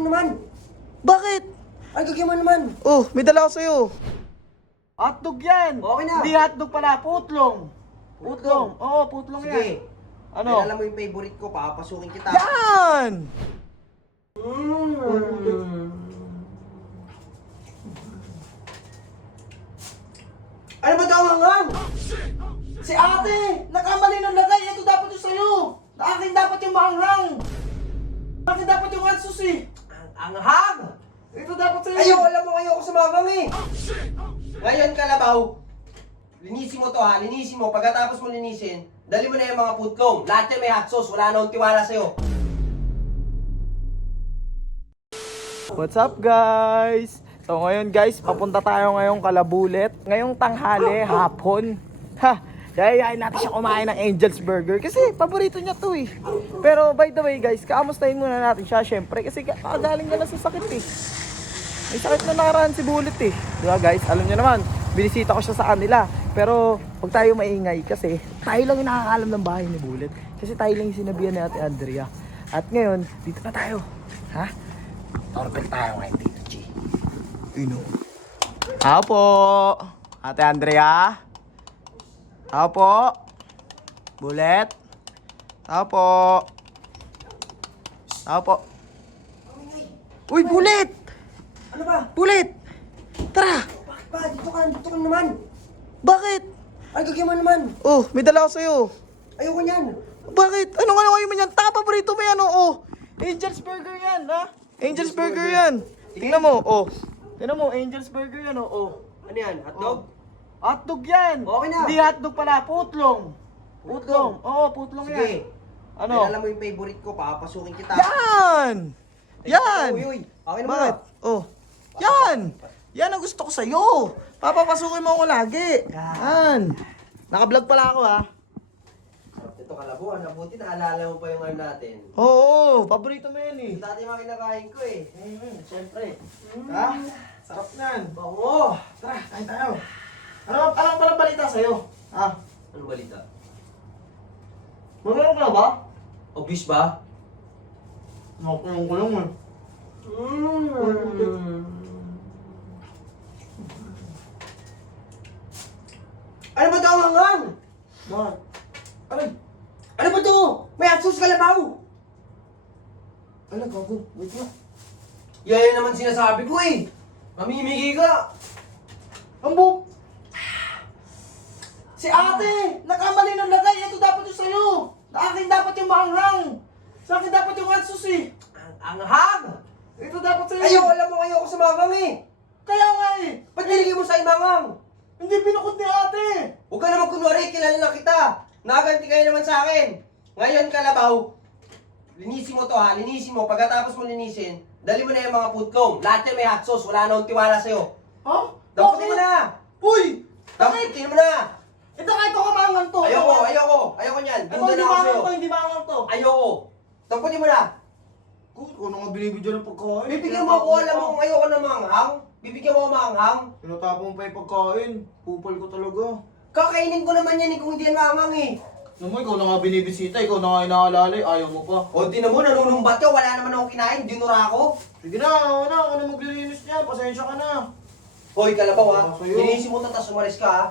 Ito naman. Bakit? Ay, gagawin mo naman. Oh, may dala ko sa'yo. Hotdog yan. Okay na. Hindi hotdog pala, putlong. Putlong. Oo, putlong yan. Sige. Ano? Kaya alam mo yung favorite ko, papasukin kita. Yan! Ano ba ito ang hanghang? Si ate! Nakamali ng lagay! Ito dapat yung sa'yo! Na akin dapat yung mahanghang! Akin dapat yung atsus eh! Ang anghang! Ito dapat sa'yo! Ayaw! Alam mo ayoko sa mahanghang eh! Ngayon kalabaw, linisin mo to ha, linisin mo. Pagkatapos mo linisin, dali mo na yung mga putlong. Lahat yan may hot sauce, wala na akong tiwala sa'yo. What's up guys? So ngayon guys, papunta tayo ngayong Kalabulet. Ngayong tanghali, hapon. Ha! Yayayain natin siya kumain ng Angel's Burger kasi paborito niya to eh. Pero by the way guys, kaamustahin muna natin siya syempre kasi kagaling na lang sa sakit eh. May sakit na nakaraan si Bullet eh. Diba guys, alam niyo naman, binisita ko siya sa kanila. Pero huwag tayo maingay kasi tayo lang yung nakakaalam ng bahay ni Bullet. Kasi tayo lang yung sinabihan ni Ate Andrea. At ngayon, dito na tayo. Ha? Torbel tayo ngayon dito, G. Ako po, Ate Andrea. Ako po. Bullet. Ako po. Ako po. Uy, Bullet! Ano ba? Bullet! Tara! Bakit ba? Dito ka naman. Bakit? Ay, gagawin mo naman. Oh, may dala ko sa'yo. Ayoko niyan. Bakit? Ano nga kayo man yan? Paborito mo yan, oh. Angel's Burger yan, ha? Angel's Burger yan. Tingnan mo, oh. Tingnan mo, Angel's Burger yan, oh. Ano yan? Hotdog? Hotdog yan. Okay na. Hindi hotdog pala, putlong. Putlong. Oo, putlong yan. Sige. Ano? Kaya alam mo yung favorite ko, papasukin kita. Yan! Yan! Uy, uy. Okay na Bakit? Oh. Yan! Yan ang gusto ko sa'yo. Papapasukin mo ako lagi. Yan. Naka-vlog pala ako, ha? Ito kalabuhan, nabuti naalala mo pa yung ano natin. Oo, paborito mo yan eh. Dati mga kinakain ko eh. Siyempre. Ha? Sarap yan. Oo. Tara, kain tayo. Ano palang balita sa'yo? Ha? Ano balita? Magalang ka na ba? Obvious ba? Nakulong-kulong eh. Ano ba ito ang hanghang? Bakit? Aray! Ano ba ito? May atsos kalabaw! Ano, gago? Wait nga. Yan naman sinasabi ko eh! Mamimigay ka! Ang bu... Si ate! Nakamali ng lagay! Ito dapat yung sa'yo! Na akin dapat yung mahanghang! Sa akin dapat yung atsos eh! Ang anghang! Ito dapat sa'yo. Ayaw! Alam mo ayoko sa manghang eh! Kaya nga eh. Ba't niligay mo sa imanghang? Hindi pinukod ni ate. Huwag ka naman kunwari, kilala na kita! Nakaganti kayo naman sa akin! Ngayon kalabaw, linisin mo to ha, linisin mo. Pagkatapos mo linisin, dali mo na yung mga putlong. Lahat yan may hot sauce, wala na akong tiwala sa'yo. Ha? Damputin mo na! Uy! Damputin mo na! Ito kahit ko kamangan to. Ayoko niyan. Ito Dunda hindi na ako sa'yo. mangang to, hindi mangang to. Ayoko. Damputin mo na! Kung ano nga binibidyo ng pagkain. Bibigyan mo ako, alam mo kung ayoko na manghang. Bibigyan mo ako manghang. Tinatapon mo pa yung pagkain. Pupal ko talaga. Kakainin ko naman yan eh kung hindi yan manghang eh. Naman, ikaw na nga binibisita, ikaw na nga inaalala, ayaw mo pa. O di na mo, nanunumbat ka, wala naman akong kinain, dinura ako. Sige na, ako na maglilinis niya, pasensya ka na. Hoy, kalabaw ha, Sa'yo. linisin mo ito, tapos umalis ka ha.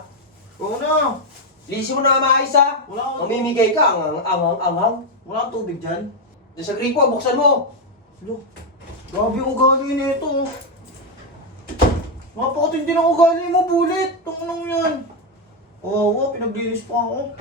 Oo na. Linisin mo na maayos ha. Wala akong- Mamimigay ka, anghang. Wala kang tubig dyan. Diyan sa gripo, buksan mo. Lo, grabe yung ugali nito. Napakatindi ng ugali mo, Bullet. Tungnong yan. Oo, pinaglinis pa ako.